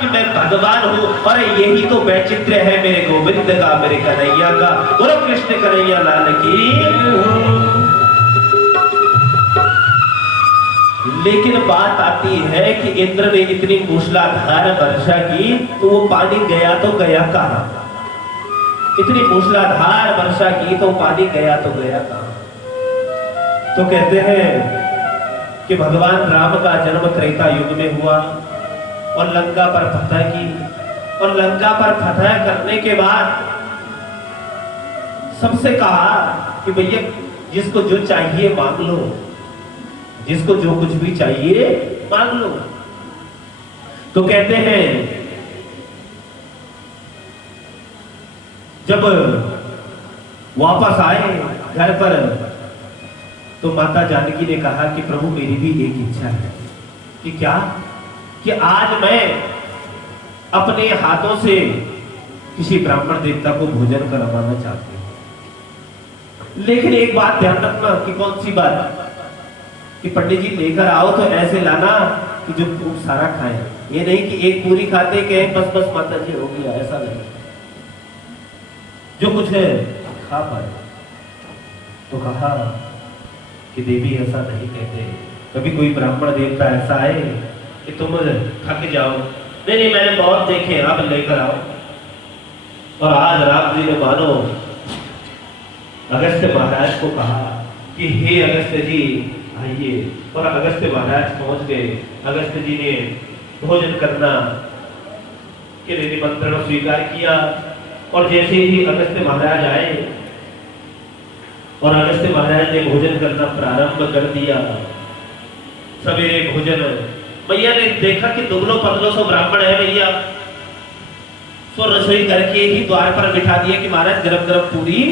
कि मैं भगवान हूँ। और यही तो वैचित्र्य है मेरे गोविंद का, मेरे कन्हैया का। बोलो कृष्ण कन्हैया लाल की। लेकिन बात आती है कि इंद्र ने इतनी मूसलाधार वर्षा की तो वो पानी गया तो गया कहां? इतनी मूसलाधार वर्षा की तो पानी गया तो गया कहां? तो कहते हैं कि भगवान राम का जन्म त्रेता युग में हुआ और लंका पर फतह की। और लंका पर फतह करने के बाद सबसे कहा कि भैया जिसको जो चाहिए मांग लो, जिसको जो कुछ भी चाहिए मांग लो। तो कहते हैं जब वापस आए घर पर तो माता जानकी ने कहा कि प्रभु मेरी भी एक इच्छा है। कि क्या? कि आज मैं अपने हाथों से किसी ब्राह्मण देवता को भोजन करवाना चाहती हूं। लेकिन एक बात ध्यान रखना। कि कौन सी बात? कि पंडित जी लेकर आओ तो ऐसे लाना कि जो खूब सारा खाए। ये नहीं कि एक पूरी खाते कहे बस बस माता जी हो गया, ऐसा नहीं। जो कुछ है खा पाए। तो कहा कि देवी ऐसा नहीं कहते। कभी कोई ब्राह्मण देवता ऐसा है कि तुम थक जाओ? नहीं, मैंने बहुत देखे, आप लेकर आओ। और आज राम जी ने मानो अगस्त्य महाराज को कहा कि हे अगस्त्य जी आइए। और अगस्त्य महाराज पहुंच गए। अगस्त्य जी ने भोजन करना के लिए निमंत्रण स्वीकार किया। और जैसे ही अगस्त्य महाराज आए और अगस्त्य महाराज ने भोजन करना प्रारंभ कर दिया। सवेरे भोजन भैया ने देखा कि दुबलो पतलो सो ब्राह्मण है भैया, सो रसोई करके ही द्वार पर बिठा दिया कि महाराज गरम गरम पूरी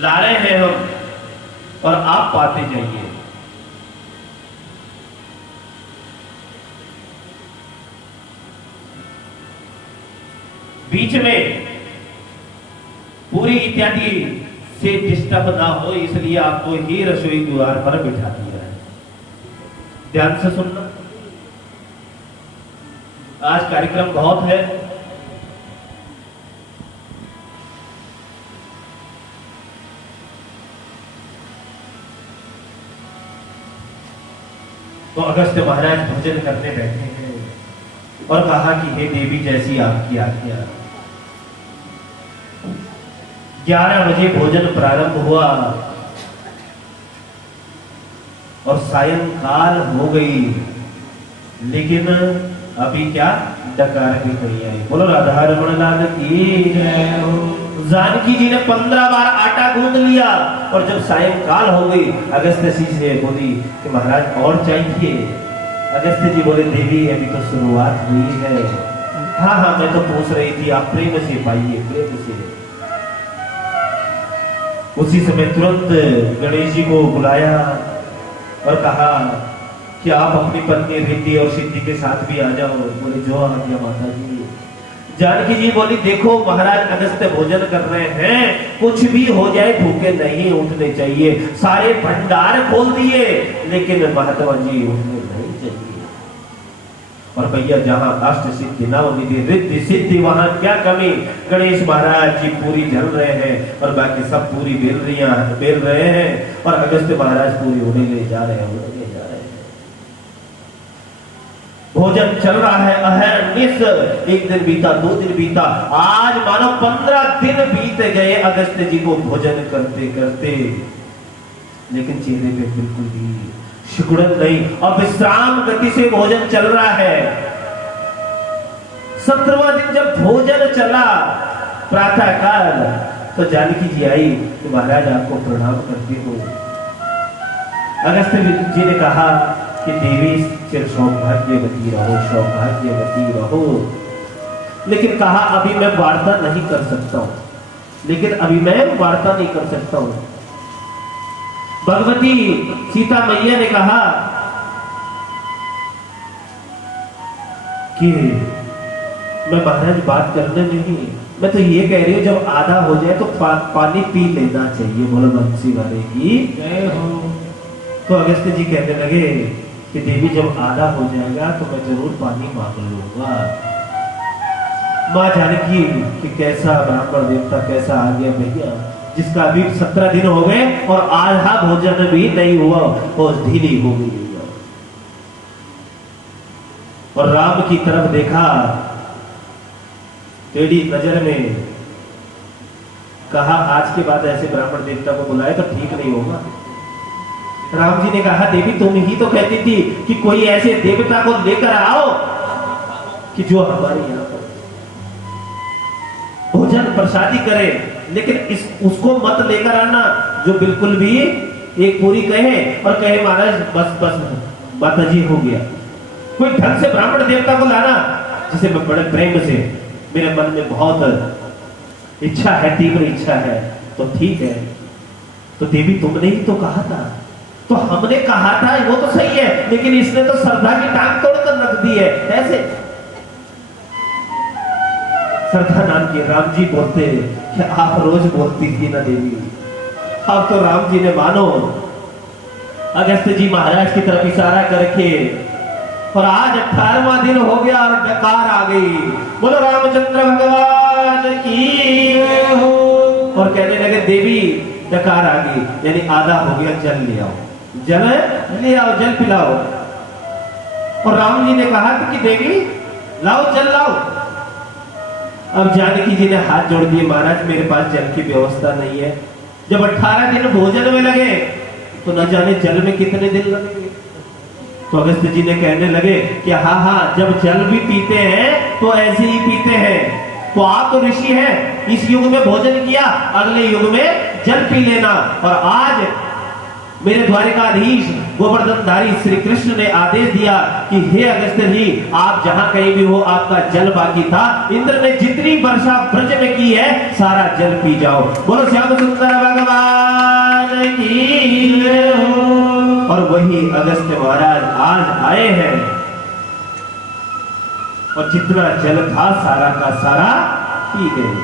ला रहे हैं हम और आप पाते जाइए। बीच में पूरी इत्यादि से डिस्टर्ब ना हो इसलिए आपको ही रसोई द्वार पर बिठा दिया है। ध्यान से सुनना, आज कार्यक्रम बहुत है। तो अगस्त्य महाराज भोजन करने बैठे हैं और कहा कि हे देवी जैसी आपकी आज्ञा। 11 बजे भोजन प्रारंभ हुआ और सायंकाल हो गई, लेकिन अभी क्या डकार भी नहीं आई। बोलो राधा रमण लाल की जय हो। जानकी जी ने 15 बार आटा गूंद लिया और जब सायंकाल हो गई अगस्त्य जी से बोली कि महाराज और चाहिए। अगस्त्य जी बोले देवी अभी तो शुरुआत हुई है। हाँ हाँ मैं तो पूछ रही थी, आप प्रेम से पाइए, प्रेम से। उसी समय तुरंत गणेश जी को बुलाया और कहा कि आप अपनी पत्नी रिद्धि और सिद्धि के साथ भी आ जाओ। बोले जो आ गया माता जी। जानकी जी बोली देखो महाराज अगस्त्य भोजन कर रहे हैं, कुछ भी हो जाए भूखे नहीं उठने चाहिए। सारे भंडार खोल दिए लेकिन महात्मा जी उठने नहीं चाहिए। और भैया जहां अष्ट सिद्धि नवनिधि रिद्धि सिद्धि वहां क्या कमी। गणेश महाराज जी पूरी जल रहे हैं और बाकी सब पूरी बेल रहे हैं और अगस्त्य महाराज पूरी उड़े ले जा रहे हैं। भोजन चल रहा है अहर्निश। एक दिन बीता, 2 दिन बीता, आज मानो 15 दिन बीत गए अगस्त्य जी को भोजन करते करते, लेकिन चेहरे पे बिल्कुल भी सिकुड़न नहीं। अब विश्राम गति से भोजन चल रहा है। 17वां दिन जब भोजन चला प्रातः काल तो जानकी जी आई तो महाराज आपको प्रणाम करती हूँ। अगस्त्य जी ने कहा कि देवी सिर्फ सौभाग्यवती रहो, सौभाग्यवती रहो। लेकिन कहा अभी मैं वार्ता नहीं कर सकता हूं, लेकिन अभी मैं वार्ता नहीं कर सकता हूं। भगवती सीता मैया ने कहा कि मैं महाराज बात करने नहीं, मैं तो ये कह रही हूं जब आधा हो जाए तो पानी पी लेना चाहिए। बोलो बंसी वाले की जय हो। तो अगस्त्य जी कहने लगे कि देवी जब आधा हो जाएगा तो मैं जरूर पानी मांग लूंगा। माँ जानकी कि कैसा ब्राह्मण देवता कैसा आ गया भैया, जिसका अभी 17 दिन हो गए और आधा भोजन भी नहीं हुआ और ढीली हो गई। और राम की तरफ देखा, टेढ़ी नजर में कहा आज के बाद ऐसे ब्राह्मण देवता को बुलाए तो ठीक नहीं होगा। राम जी ने कहा देवी तुम ही तो कहती थी कि कोई ऐसे देवता को लेकर आओ कि जो हमारे यहाँ पर भोजन प्रसादी करे, लेकिन उसको मत लेकर आना जो बिल्कुल भी एक पूरी कहे और कहे महाराज बस बस माता जी हो गया। कोई ढंग से ब्राह्मण देवता को लाना जिसे मैं बड़े प्रेम से, मेरे मन में बहुत इच्छा है, तीव्र इच्छा है। तो ठीक है, तो देवी तुमने ही तो कहा था, तो हमने कहा था वो तो सही है, लेकिन इसने तो श्रद्धा की टांग तोड़कर रख दी है। ऐसे श्रद्धा नाम की राम जी बोलते कि आप रोज बोलती थी ना देवी, अब तो राम जी ने मानो अगस्त जी महाराज की तरफ इशारा करके, और आज 18वां दिन हो गया और डकार आ गई। बोलो रामचंद्र भगवान की हो। और कहने लगे देवी डकार आ गई, यानी आधा हो गया, जल ले आओ, जल ले आओ, जल पिलाओ। और राम जी ने कहा कि देवी लाओ, जल लाओ। अब जानकी जी ने हाथ जोड़ दिए, महाराज मेरे पास जल की व्यवस्था नहीं है। जब 18 दिन भोजन में लगे तो न जाने जल में कितने दिन लगेंगे। तो अगस्त जी ने कहने लगे कि हाँ हाँ, जब जल भी पीते हैं तो ऐसे ही पीते हैं। तो आप तो ऋषि हैं, इस युग में भोजन किया, अगले युग में जल पी लेना। और आज मेरे द्वारिकाधीश गोवर्धनधारी श्री कृष्ण ने आदेश दिया कि हे अगस्त जी, आप जहां कहीं भी हो, आपका जल बाकी था, इंद्र ने जितनी वर्षा ब्रज में की है सारा जल पी जाओ। बोलो श्याम सुंदर भगवान की हो। और वही अगस्त महाराज आज आए हैं और जितना जल था सारा का सारा पी गए।